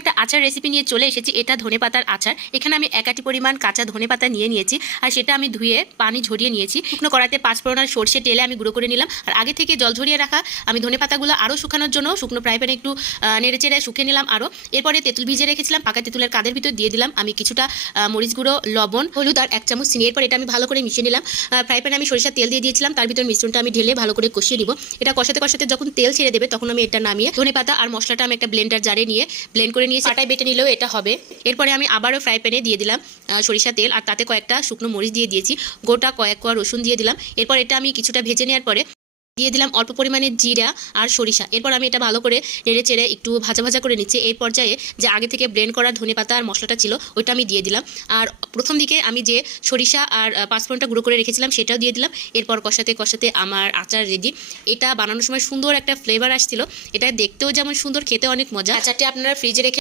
একটা আচার রেসিপি নিয়ে চলে এসেছি। এটা ধনেপাতার আচার। এখানে আমি 1 আটি পরিমাণ কাঁচা ধনেপাতা নিয়ে নিয়েছি, আর সেটা আমি ধুয়ে পানি ঝরিয়ে নিয়েছি। শুকনো কড়াইতে পাঁচফোড়ন আর সরষে তেলে আমি গুঁড়ো করে নিলাম। আর আগে থেকে জল ঝরিয়ে রাখা আমি ধনেপাতাগুলো আরও শুকানোর জন্য শুকনো ফ্রাই প্যানে একটু নেড়েচেড়ে শুকিয়ে নিলাম আরও। এরপরে তেঁতুল ভিজিয়ে রেখেছিলাম, পাকা তেঁতুলের কাদের ভিতর দিয়ে দিলাম আমি কিছুটা মরিচ গুঁড়ো, লবণ, হলুদ আর 1 চামচ চিনি। এরপর এটা আমি ভালো করে মিশিয়ে নিলাম। ফ্রাই প্যানে আমি সরিষার তেল দিয়ে দিয়েছিলাম, তার ভিতর মিশ্রণটা আমি ঢেলে ভালো করে কষিয়ে নিব। এটা কষাতে কষাতে যখন তেল ছেড়ে দেবে তখন আমি এটা নামিয়ে ধনেপাতা আর মশলাটা আমি একটা ব্লেন্ডার জারে নিয়ে ব্লেন্ড করে নিয়ে পাটায় বেটে নিলেও এটা হবে। এরপরে আমি আবারও ফ্রাই প্যানে দিয়ে দিলাম সরিষা তেল, আর তাতে কয়েকটা শুকনো মরিচ দিয়ে দিয়েছি, গোটা কয়েক কোয়া রসুন দিয়ে দিলাম। এরপর এটা আমি কিছুটা ভেজে নেওয়ার পরে দিয়ে দিলাম অল্প পরিমাণে জিরা আর সরিষা। এরপর আমি এটা ভালো করে নেড়ে চেড়ে একটু ভাজা ভাজা করে নিচ্ছি। এই পর্যায়ে যে আগে থেকে ব্লেন্ড করা ধনেপাতা আর মশলাটা ছিল ওইটা আমি দিয়ে দিলাম। আর প্রথম দিকে আমি যে সরিষা আর পাঁচফোড়নটা গুঁড়ো করে রেখেছিলাম সেটাও দিয়ে দিলাম। এরপর কষাতে কষাতে আমার আচার রেডি। এটা বানানোর সময় সুন্দর একটা ফ্লেভার আসছিল। এটা দেখতেও যেমন সুন্দর, খেতে অনেক মজা। আচারটি আপনারা ফ্রিজে রেখে